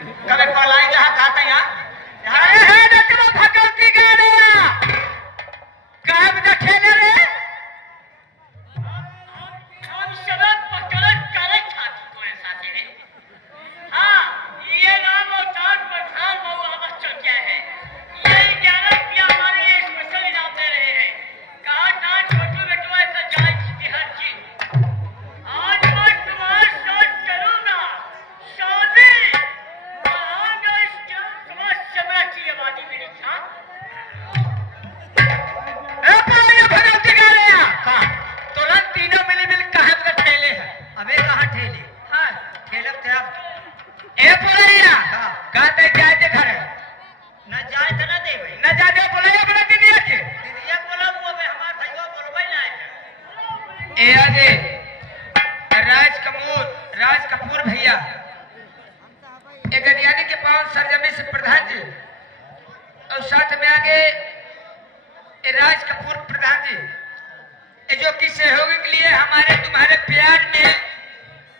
कबे पलाई जहां खाता यहाँ अरे है न तेरा भगवती गाड़िया कब देखेले रे हम सब पकड़ करे खाती तोरे साथे रे हां ये नाम और काट प्रधान बहु आवाज चल गया है ये 11 रुपया हमारे स्पेशल इनाम दे रहे हैं कहा ना छोटू बेटू ऐसा जाए की हर चीज आज मैं तुम्हारे साथ करूंगा शादी आऊंगा इसके समाज समझ की आबादी मेरी खान ए पलाई भगवती गाड़िया हां तुरंत तीनों मिल कहां पे ठेले है अबे कहाँ ठेले हां ठेलब तेरा ए पलाइया कहते जाए दे घर न जाए तो न दे भाई न जा दे पलाइया बना दे दिया के दीदिया बोला वो बे हमार भैया बोलबे ना है ए अजय राज कपूर भैया एक गरियानी के पावन सरजमी से प्रधान जी और साथ में आगे ए राज कपूर प्रधान जी ये जो कि सहयोग के लिए हमारे तुम्हारे प्यार में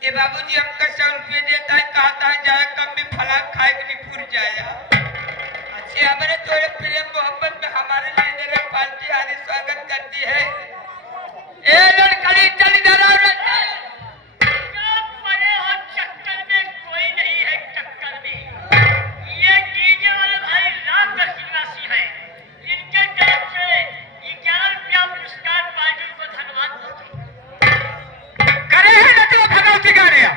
ये बाबूजी हमका 100 रुपये देता है कहता है जाए कम भी फला खाए कि नहीं पूर जाए अच्छे हमारे तोरे प्रेम मोहब्बत में हमारे लिए मेरे पार्टी आदि स्वागत करती है ए लड़कड़ी चल इधर आओ रे परे हो चक्कर में कोई नहीं है टक्कर में ये डीजे वाले भाई राम दक्षिणासी है इनके तरफ से 11 रुपया पुरस्कार पार्टी को धन्यवाद करे है ना तो भगवती गाड़िया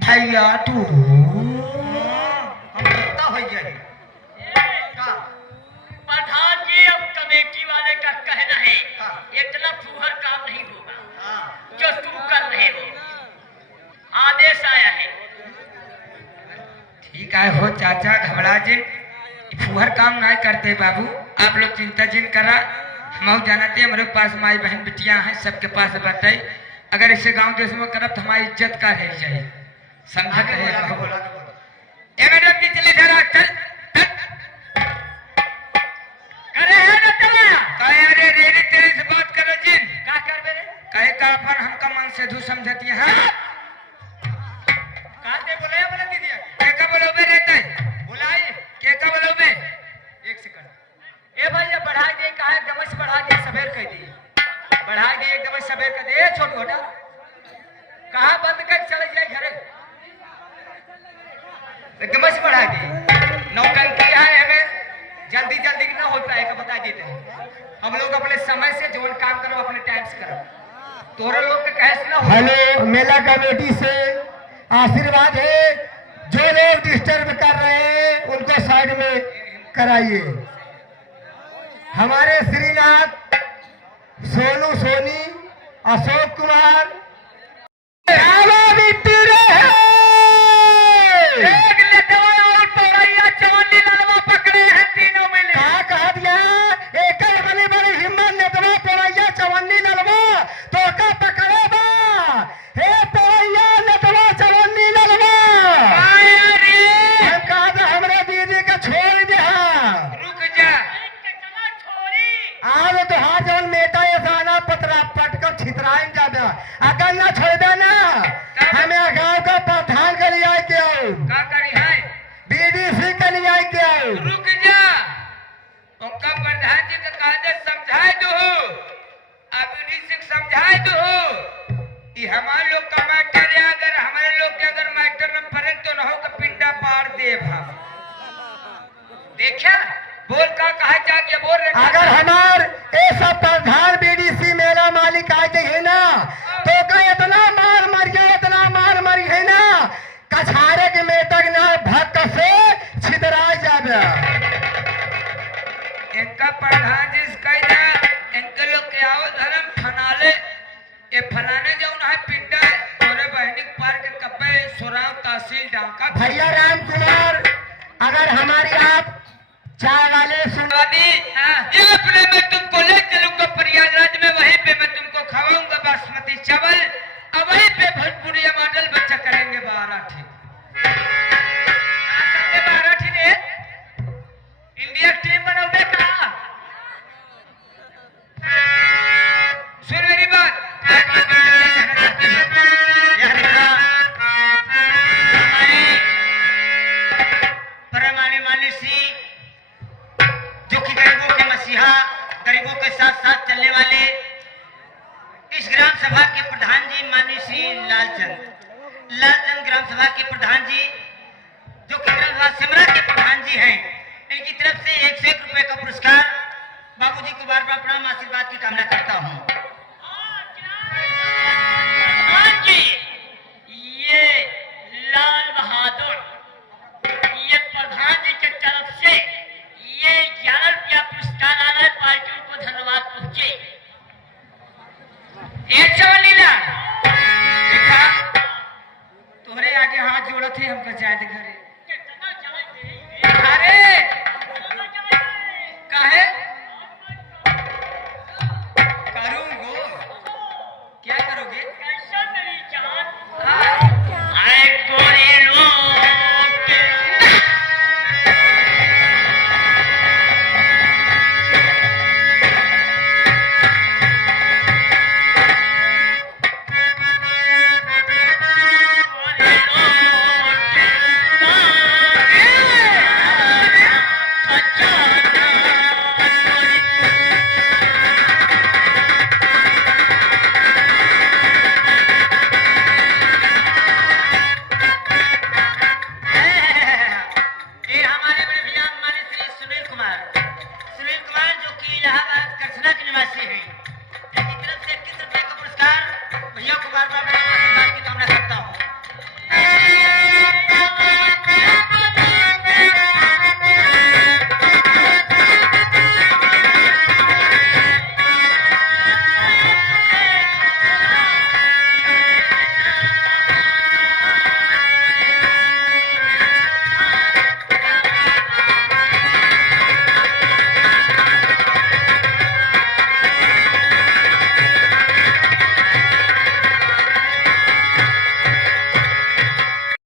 भैया तू हम कितना हो गया का प्रधान जी अब कमेटी वाले का कहना है हाँ। इतना फूहर काम नहीं होगा हां जो तुम कर रहे हो आदेश आया है ठीक है हो चाचा घबरा जिन फुहर काम नहीं करते बाबू आप लोग चिंता जिन करा हम जानते हमारे पास माई बहन बिटियां हैं सबके पास बताई अगर इसे गांव देश में करब तो हमारी इज्जत का रह जाए समझा आगे कहे बोला बाबू बोला ए मैडम जी चले जरा चल करे है ना तला कहे अरे रे तेरे से बात करो जिन का कर बे कहे का अपन हमका मन से धू समझती है कहते बोले बोले दीदी के का बोलोबे रहता है बुलाई के का बोलोबे एक सेकंड ए भैया बढ़ा दे कहा गमस बढ़ा के सबेर कह दी बढ़ा के एकदम सबेर कर दे छोटू हटा कहा बंद कर चले जाए घरे एकदम बढ़ा दी नौटंकी है हमें जल्दी जल्दी ना हो पाएगा बता देते हम लोग अपने समय से जो काम करो अपने टाइम से करो तोरे लोग के कैसे ना हो हेलो मेला कमेटी से आशीर्वाद है जो लोग डिस्टर्ब कर रहे हैं उनको साइड में कराइए हमारे श्रीनाथ सोनू सोनी अशोक कुमार एक लेटवा और पौड़ैया चवन्नी ललवा पकड़े हैं तीनों मिले कहा कहा दिया एक बड़ी बड़ी हिम्मत नेतवा पौड़ैया चवन्नी नलवा तो का पकड़े बा हे पौड़ैया नेतवा चवन्नी नलवा आया रे हम कहा था हमरे दीदी का छोड़ दे रुक जा आज तो हाथ जवन मेटा ये साना पतरा पटकर छितराएं जाबे अगर ना छोड़ देना हमें गांव का प्रधान के लिए आए के आओ का करी है बीडीसी के लिए आए के आओ रुक जा उनका प्रधान जी का कहते समझाए दो अभी से समझाए दो कि हमारे लोग का मैटर है अगर हमारे लोग के अगर मैटर में पड़े तो न हो कि पिंडा पार दे हम देखा बोल का कहा जाके बोल रहे अगर हमार ऐसा प्रधान बीडीसी मेला मालिक आ गए ना तो का इतना मार मरी है ना कछारे के मेटक ना भक्क से छितरा जाबे इनका प्रधान जी कहना इनके लोग के आओ धर्म फनाले ये फलाने जो है पिंडा तोरे का भैया राम कुमार, अगर हमारी आप चाय वाले सुन ये अपने में तुमको ले चलूंगा प्रयागराज में, वहीं पे मैं तुमको खवाऊंगा बासमती चावल और वहीं पे भोजपुरिया मॉडल बच्चा करेंगे 12 ने इंडिया टीम बनोगे का। सुन मेरी बात, परमाने माने सी जो कि गरीबों के मसीहा, गरीबों के साथ साथ चलने वाले इस ग्राम सभा के प्रधान जी माननीय श्री लालचंद ग्राम सभा के प्रधान जी, जो कि ग्राम सभा सिमरा के प्रधान जी हैं, इनकी तरफ से 101 रुपए का पुरस्कार बाबूजी को बार बार प्रणाम आशीर्वाद की कामना करता हूँ। हाँ जी, ये लाल बहादुर, ये प्रधान जी की तरफ से ये 11 रुपया पुरस्कार आ रहा है, पार्टी को धन्यवाद पहुंचे। एक चावल लीला देखा तोहरे आगे हाथ जोड़त है, हमको जाए घरे।